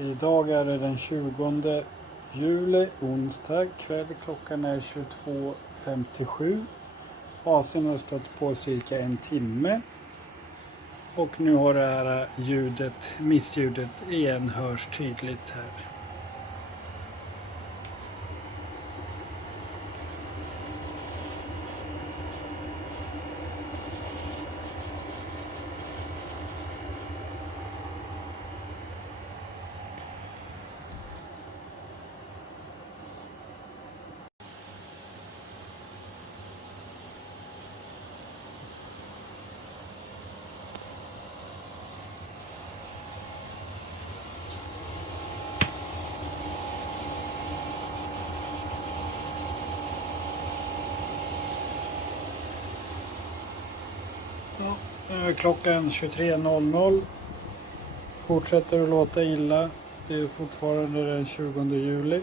Idag är det den 20 juli, onsdag kväll. Klockan är 22.57. AC'n har stått på cirka en timme. Och nu har det här missljudet igen hörs tydligt här. Ja, nu är klockan 23.00. Fortsätter att låta illa. Det är fortfarande den 20 juli.